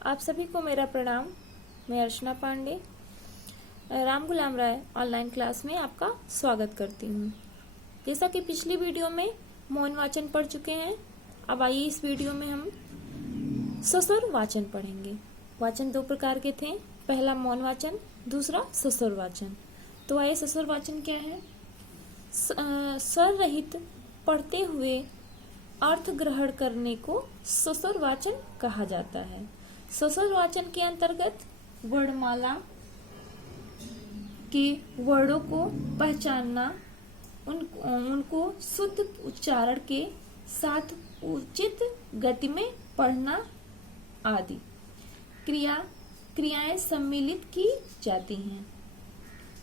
आप सभी को मेरा प्रणाम। मैं अर्चना पांडे राम गुलाम राय ऑनलाइन क्लास में आपका स्वागत करती हूँ। जैसा कि पिछली वीडियो में मौन वाचन पढ़ चुके हैं, अब आइए इस वीडियो में हम ससुर वाचन पढ़ेंगे। वाचन दो प्रकार के थे, पहला मौन वाचन, दूसरा ससुर वाचन। तो आइए ससुर वाचन क्या है। स्वर रहित पढ़ते हुए अर्थ ग्रहण करने को ससुर वाचन कहा जाता है। ससुर वाचन के अंतर्गत वर्णमाला के वर्णों को पहचानना, उनको शुद्ध उच्चारण के साथ उचित गति में पढ़ना आदि क्रियाएं सम्मिलित की जाती हैं।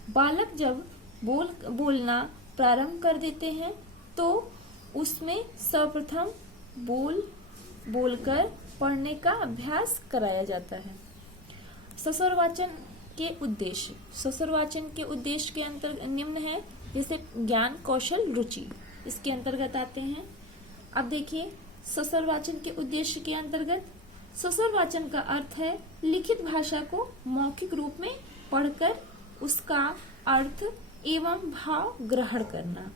बालक जब बोलना प्रारंभ कर देते हैं तो उसमें सर्वप्रथम बोलकर पढ़ने का अभ्यास कराया जाता है। ससुर वाचन के उद्देश्य। ससुर वाचन के उद्देश्य के अंतर्गत निम्न है, जैसे ज्ञान, कौशल, रुचि इसके अंतर्गत आते हैं। अब देखिए ससुर वाचन के उद्देश्य के अंतर्गत ससुर वाचन का अर्थ है लिखित भाषा को मौखिक रूप में पढ़कर उसका अर्थ एवं भाव ग्रहण करना।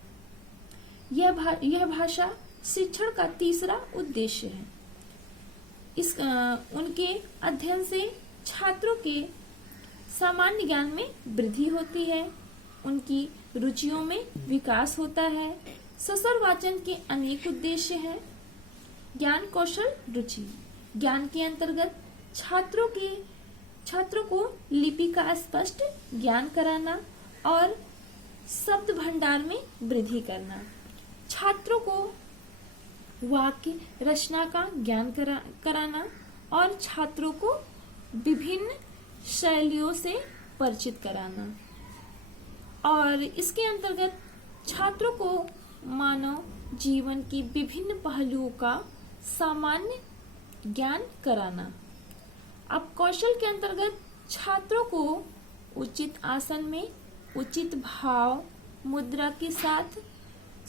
यह भाषा शिक्षण का तीसरा उद्देश्य है। उनके अध्ययन से छात्रों के सामान्य ज्ञान में वृद्धि होती है, उनकी रुचियों में विकास होता है। ससुर वाचन के अनेक उद्देश्य हैं। ज्ञान, कौशल, रुचि। ज्ञान के अंतर्गत छात्रों को लिपि का स्पष्ट ज्ञान कराना और शब्द भंडार में वृद्धि करना। छात्रों को वाक्य रचना का ज्ञान कराना और छात्रों को विभिन्न शैलियों से परिचित कराना। और इसके अंतर्गत छात्रों को मानव जीवन की विभिन्न पहलुओं का सामान्य ज्ञान कराना। अब कौशल के अंतर्गत छात्रों को उचित आसन में उचित भाव मुद्रा के साथ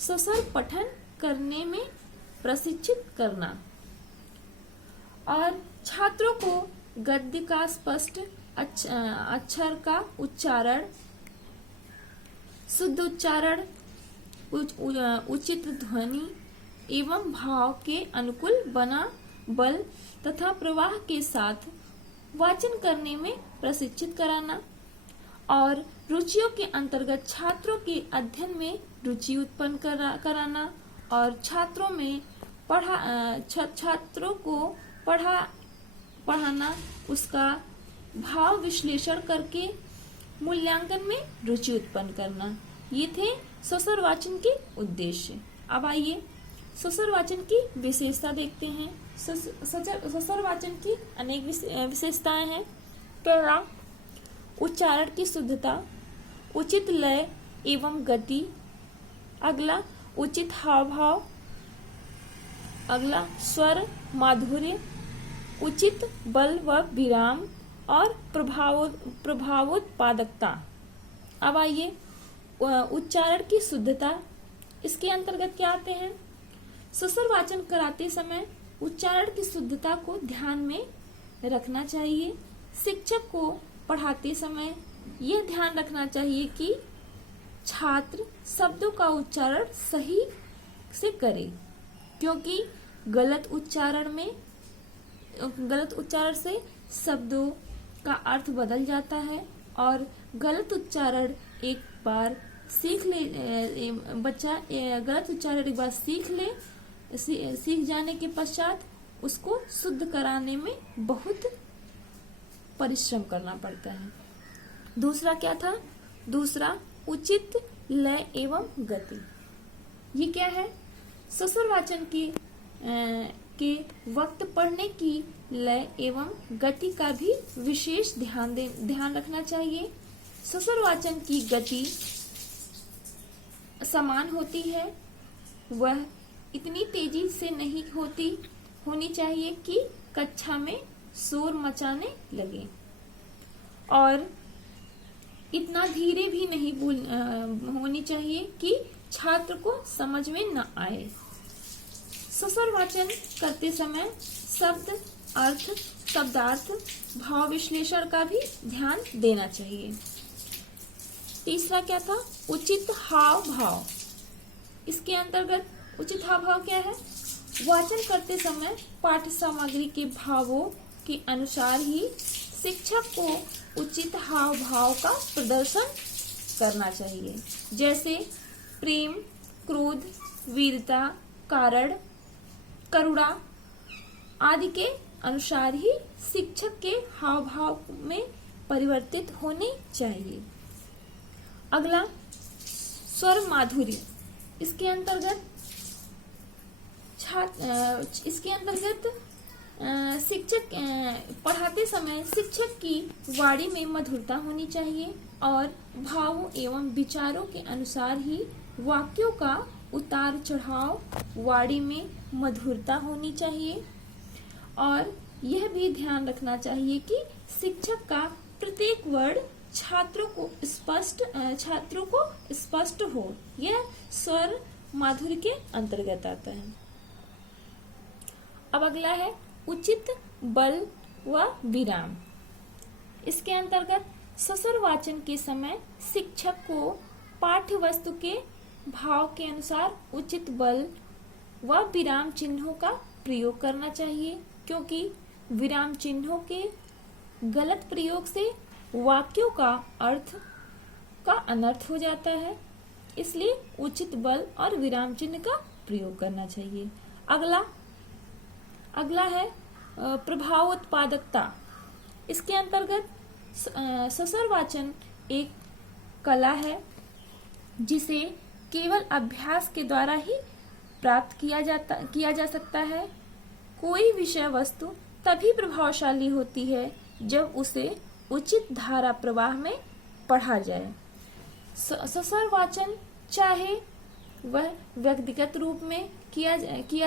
ससुर पठन करने में प्रशिक्षित करना और छात्रों को गद्य का स्पष्ट अक्षर का उच्चारण, शुद्ध उच्चारण, उचित ध्वनि एवं भाव के अनुकूल बल तथा प्रवाह के साथ वाचन करने में प्रशिक्षित कराना। और रुचियों के अंतर्गत छात्रों के अध्ययन में रुचि उत्पन्न कराना और छात्रों को पढ़ाना, उसका भाव विश्लेषण करके मूल्यांकन में रुचि उत्पन्न करना। ये थे ससुर वाचन के उद्देश्य। अब आइए ससुर वाचन की विशेषता देखते हैं। ससुर वाचन की अनेक विशेषताएं हैं। पहला, उच्चारण की शुद्धता, उचित लय एवं गति। अगला, उचित हाव भाव। अगला, स्वर माधुर्य, उचित बल व विराम और प्रभावोत्पादकता। अब आइए उच्चारण की शुद्धता। इसके अंतर्गत क्या आते हैं। ससुर वाचन कराते समय उच्चारण की शुद्धता को ध्यान में रखना चाहिए। शिक्षक को पढ़ाते समय यह ध्यान रखना चाहिए कि छात्र शब्दों का उच्चारण सही से करे, क्योंकि गलत उच्चारण से शब्दों का अर्थ बदल जाता है और गलत उच्चारण एक बार सीख जाने के पश्चात उसको शुद्ध कराने में बहुत परिश्रम करना पड़ता है। दूसरा क्या था। दूसरा, उचित लय एवं गति। ये क्या है। ससुर वाचन के वक्त पढ़ने की लय एवं गति का भी विशेष ध्यान रखना चाहिए। ससुर वाचन की गति समान होती है, वह इतनी तेजी से नहीं होनी चाहिए कि कक्षा में शोर मचाने लगे और इतना धीरे भी नहीं होनी चाहिए कि छात्र को समझ में न आए। ससुर वाचन करते समय शब्द, अर्थ शब्दार्थ भाव विश्लेषण का भी ध्यान देना चाहिए। तीसरा क्या था? उचित हाव भाव। इसके अंतर्गत उचित हाव भाव क्या है? वाचन करते समय पाठ्य सामग्री के भावों के अनुसार ही शिक्षक को उचित हाव भाव का प्रदर्शन करना चाहिए। जैसे प्रेम, क्रोध, वीरता, कारण, करुणा आदि के अनुसार ही शिक्षक के हाव भाव में परिवर्तित होने चाहिए। अगला स्वर माधुर्य। इसके अंतर्गत शिक्षक पढ़ाते समय शिक्षक की वाणी में मधुरता होनी चाहिए और भावों एवं विचारों के अनुसार ही वाक्यों का उतार चढ़ाव, वाणी में मधुरता होनी चाहिए। और यह भी ध्यान रखना चाहिए कि शिक्षक का प्रत्येक वर्ड छात्रों को स्पष्ट हो। यह स्वर माधुर्य के अंतर्गत आता है। अब अगला है उचित बल व विराम। इसके अंतर्गत ससुर वाचन के समय शिक्षक को पाठ्य वस्तु के भाव के अनुसार उचित बल व विराम चिन्हों का प्रयोग करना चाहिए, क्योंकि विराम चिन्हों के गलत प्रयोग से वाक्यों का अर्थ का अनर्थ हो जाता है। इसलिए उचित बल और विराम चिन्ह का प्रयोग करना चाहिए। अगला है प्रभाव उत्पादकता। इसके अंतर्गत ससुर वाचन एक कला है जिसे केवल अभ्यास के द्वारा ही प्राप्त किया जा सकता है। कोई विषय वस्तु तभी प्रभावशाली होती है जब उसे उचित धारा प्रवाह में पढ़ा जाए। ससुर वाचन चाहे वह व्यक्तिगत रूप में किया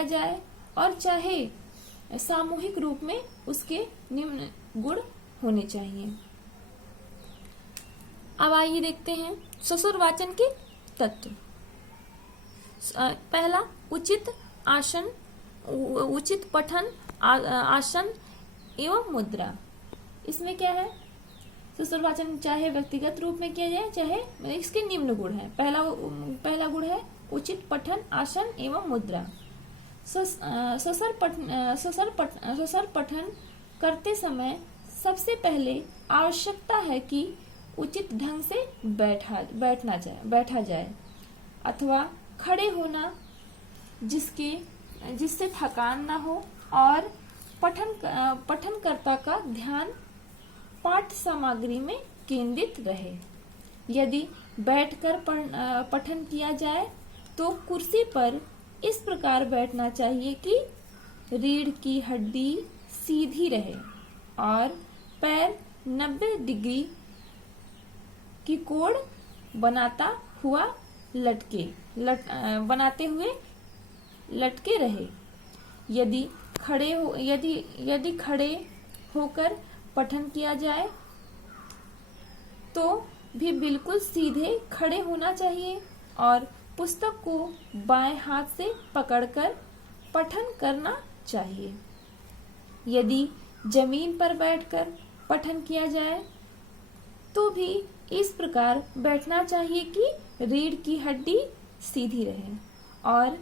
जाए और चाहे सामूहिक रूप में, उसके निम्न गुण होने चाहिए। अब आइए देखते हैं ससुर वाचन के तत्व। पहला, उचित आसन, उचित पठन, आसन एवं मुद्रा। इसमें क्या है? ससुर वाचन चाहे व्यक्तिगत रूप में किया जाए, चाहे इसके निम्न गुण है। पहला गुण है उचित पठन, आसन एवं मुद्रा। ससुर पठन करते समय सबसे पहले आवश्यकता है कि उचित ढंग से बैठा जाए अथवा खड़े होना, जिससे थकान ना हो और पठनकर्ता का ध्यान पाठ्य सामग्री में केंद्रित रहे। यदि बैठकर पठन किया जाए तो कुर्सी पर इस प्रकार बैठना चाहिए कि रीढ़ की हड्डी सीधी रहे और पैर 90 डिग्री की कोण बनाते हुए लटके रहे। यदि खड़े होकर पठन किया जाए तो भी बिल्कुल सीधे खड़े होना चाहिए और पुस्तक को बाएं हाथ से पकड़कर पठन करना चाहिए। यदि जमीन पर बैठकर पठन किया जाए तो भी इस प्रकार बैठना चाहिए कि रीढ़ की हड्डी सीधी रहे और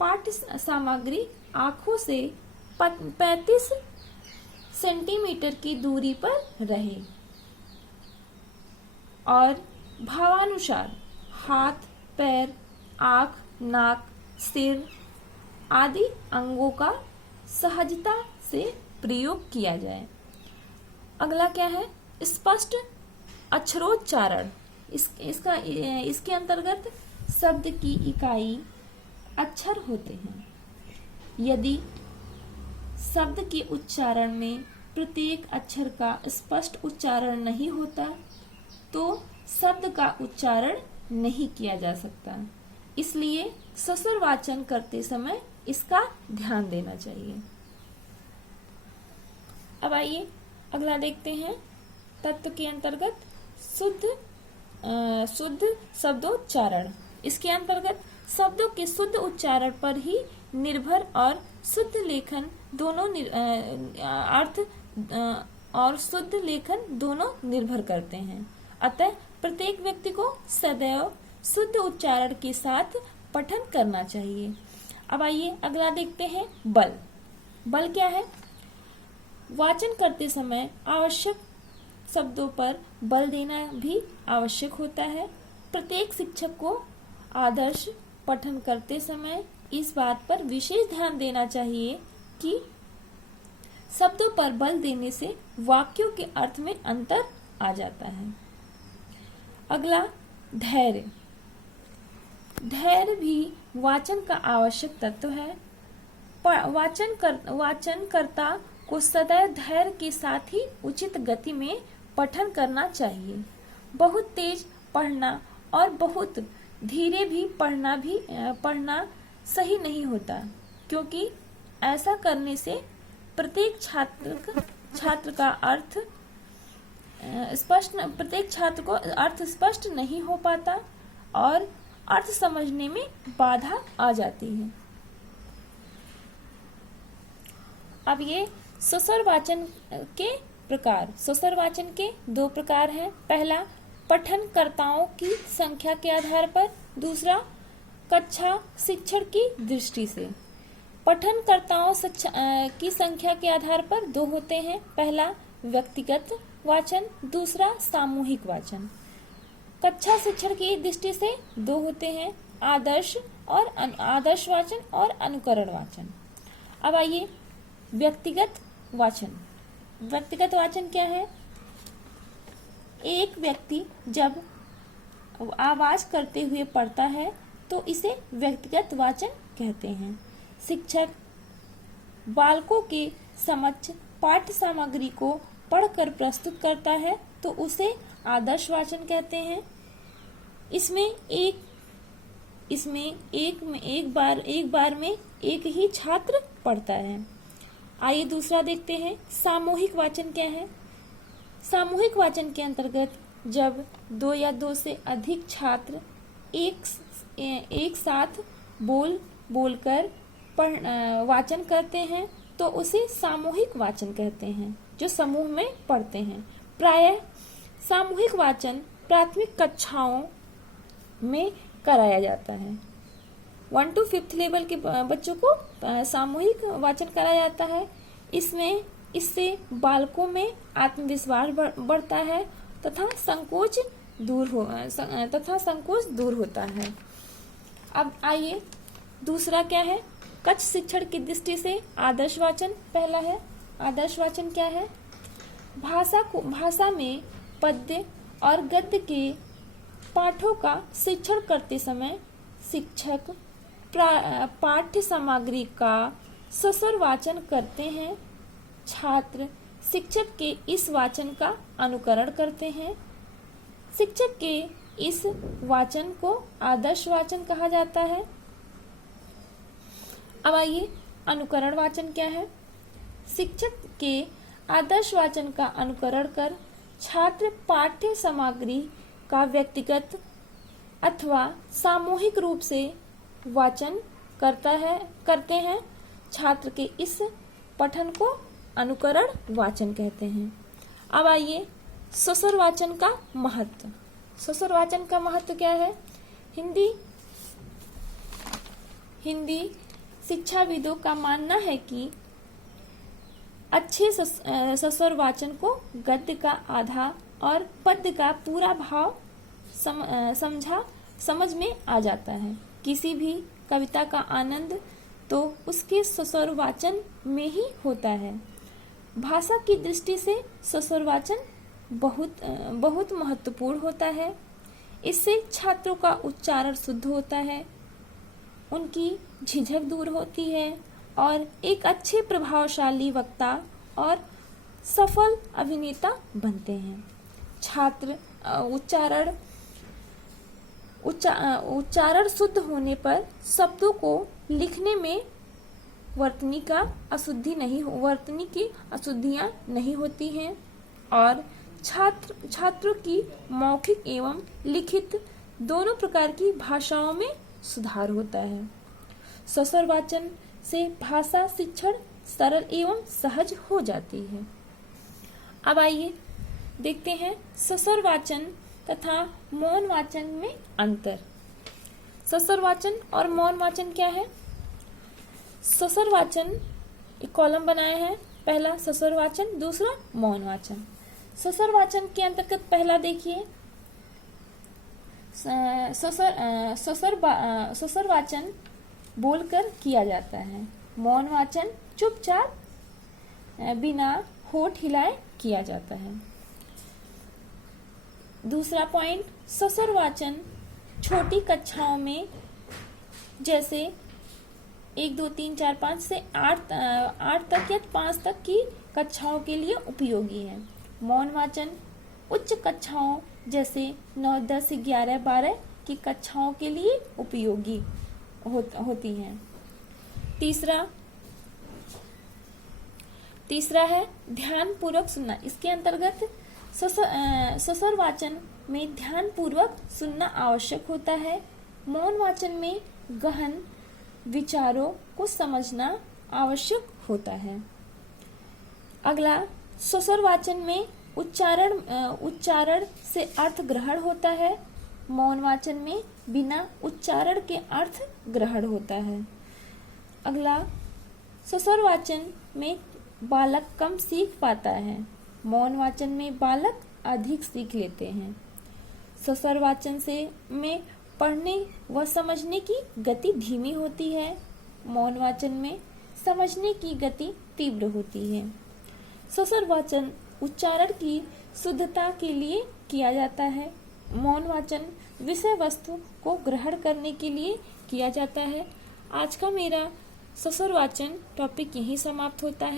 पाठ्य सामग्री आंखों से 35 सेंटीमीटर की दूरी पर रहे और भावानुसार हाथ, पैर, आँख, नाक, सिर आदि अंगों का सहजता से प्रयोग किया जाए। अगला क्या है? स्पष्ट अक्षरोच्चारण। इसके अंतर्गत शब्द की इकाई अक्षर होते हैं। यदि शब्द के उच्चारण में प्रत्येक अक्षर का स्पष्ट उच्चारण नहीं होता तो शब्द का उच्चारण नहीं किया जा सकता। इसलिए ससुर वाचन करते समय इसका ध्यान देना चाहिए। अब आइए अगला देखते हैं तत्व के अंतर्गत शुद्ध शब्दोच्चारण। इसके अंतर्गत शब्दों के शुद्ध उच्चारण पर ही निर्भर और शुद्ध लेखन दोनों अर्थ और शुद्ध लेखन दोनों निर्भर करते हैं। अतः प्रत्येक व्यक्ति को सदैव शुद्ध उच्चारण के साथ पठन करना चाहिए। अब आइए अगला देखते हैं बल। बल क्या है? वाचन करते समय आवश्यक शब्दों पर बल देना भी आवश्यक होता है। प्रत्येक शिक्षक को आदर्श पठन करते समय इस बात पर विशेष ध्यान देना चाहिए कि शब्दों पर बल देने से वाक्यों के अर्थ में अंतर आ जाता है। अगला धैर्य। धैर्य भी वाचन का आवश्यक तत्व है। वाचनकर्ता को सदैव धैर्य के साथ ही उचित गति में पठन करना चाहिए। बहुत तेज पढ़ना और बहुत धीरे भी पढ़ना सही नहीं होता, क्योंकि ऐसा करने से प्रत्येक छात्र को अर्थ स्पष्ट नहीं हो पाता और अर्थ समझने में बाधा आ जाती है। अब ये सस्वर वाचन के प्रकार। सस्वर वाचन के 2 प्रकार हैं। पहला, पठनकर्ताओं की संख्या के आधार पर। दूसरा, कक्षा शिक्षण की दृष्टि से। पठनकर्ताओं की संख्या के आधार पर 2 होते हैं। पहला, व्यक्तिगत वाचन। दूसरा, सामूहिक वाचन। कक्षा शिक्षण की दृष्टि से 2 होते हैं, आदर्श वाचन और अनुकरण वाचन। अब आइए व्यक्तिगत वाचन। व्यक्तिगत वाचन क्या है? एक व्यक्ति जब आवाज करते हुए पढ़ता है तो इसे व्यक्तिगत वाचन कहते हैं। शिक्षक बालकों के समक्ष पाठ्य सामग्री को पढ़कर प्रस्तुत करता है तो उसे आदर्श वाचन कहते हैं। इसमें एक बार में एक ही छात्र पढ़ता है। आइए दूसरा देखते हैं, सामूहिक वाचन क्या है? सामूहिक वाचन के अंतर्गत जब 2 या 2 से अधिक छात्र एक साथ बोलकर वाचन करते हैं तो उसे सामूहिक वाचन कहते हैं, जो समूह में पढ़ते हैं। प्रायः सामूहिक वाचन प्राथमिक कक्षाओं में कराया जाता है। 1 to 5th लेवल के बच्चों को सामूहिक वाचन कराया जाता है। इससे बालकों में आत्मविश्वास बढ़ता है तथा संकोच दूर होता है। अब आइए दूसरा क्या है? कक्ष शिक्षण की दृष्टि से आदर्श वाचन। पहला है आदर्श वाचन क्या है? भाषा में पद्य और गद्य के पाठों का शिक्षण करते समय शिक्षक पाठ्य सामग्री का सस्वर वाचन करते हैं। छात्र शिक्षक के इस वाचन का अनुकरण करते हैं। शिक्षक के इस वाचन को आदर्श वाचन कहा जाता है। अब आइए अनुकरण वाचन क्या है? शिक्षक के आदर्श वाचन का अनुकरण कर छात्र पाठ्य सामग्री का व्यक्तिगत अथवा सामूहिक रूप से वाचन करते हैं। छात्र के इस पठन को अनुकरण वाचन कहते हैं। अब आइए सस्वर वाचन का महत्व। सस्वर वाचन का महत्व क्या है? हिंदी शिक्षाविदों का मानना है कि अच्छे सस्वर वाचन को गद्य का आधा और पद्य का पूरा भाव समझ में आ जाता है। किसी भी कविता का आनंद तो उसके सस्वर वाचन में ही होता है। भाषा की दृष्टि से सस्वर वाचन बहुत महत्वपूर्ण होता है। इससे छात्रों का उच्चारण शुद्ध होता है, उनकी झिझक दूर होती है और एक अच्छे प्रभावशाली वक्ता और सफल अभिनेता बनते हैं। छात्र उच्चारण शुद्ध होने पर शब्दों को लिखने में वर्तनी की अशुद्धियां नहीं होती हैं और छात्रों की मौखिक एवं लिखित दोनों प्रकार की भाषाओं में सुधार होता है। सस्वर वाचन से भाषा शिक्षण सरल एवं सहज हो जाती है। अब आइए देखते हैं सस्वर वाचन तथा मौन वाचन में अंतर। सस्वर वाचन और मौन वाचन क्या है? सस्वर वाचन एक कॉलम बनाया है, पहला सस्वर वाचन, दूसरा मौन वाचन। सस्वर वाचन के अंतर्गत पहला देखिए, सस्वर वाचन बोलकर किया जाता है, मौन वाचन चुपचाप बिना होठ हिलाए किया जाता है। दूसरा पॉइंट, सस्वर वाचन छोटी कक्षाओं में जैसे 1, 2, 3, 4, 5 से 8 तक या 5 तक की कक्षाओं के लिए उपयोगी है। मौन वाचन उच्च कक्षाओं जैसे 9, 10, 11, 12 की कक्षाओं के लिए उपयोगी होती हैं। तीसरा है ध्यान पूर्वक सुनना। इसके अंतर्गत सस्वर वाचन में ध्यान पूर्वक सुनना आवश्यक होता है। मौन वाचन में गहन विचारों को समझना आवश्यक होता है। अगला, सस्वर वाचन में उच्चारण से अर्थ ग्रहण होता है, मौन वाचन में बिना उच्चारण के अर्थ ग्रहण होता है। अगला, सस्वर वाचन में बालक कम सीख पाता है, मौन वाचन में बालक अधिक सीख लेते हैं। सस्वर वाचन में पढ़ने व समझने की गति धीमी होती है, मौन वाचन में समझने की गति तीव्र होती है। सस्वर वाचन उच्चारण की शुद्धता के लिए किया जाता है, मौन वाचन विषय वस्तु को ग्रहण करने के लिए किया जाता है। आज का मेरा सस्वर वाचन टॉपिक यहीं समाप्त होता है।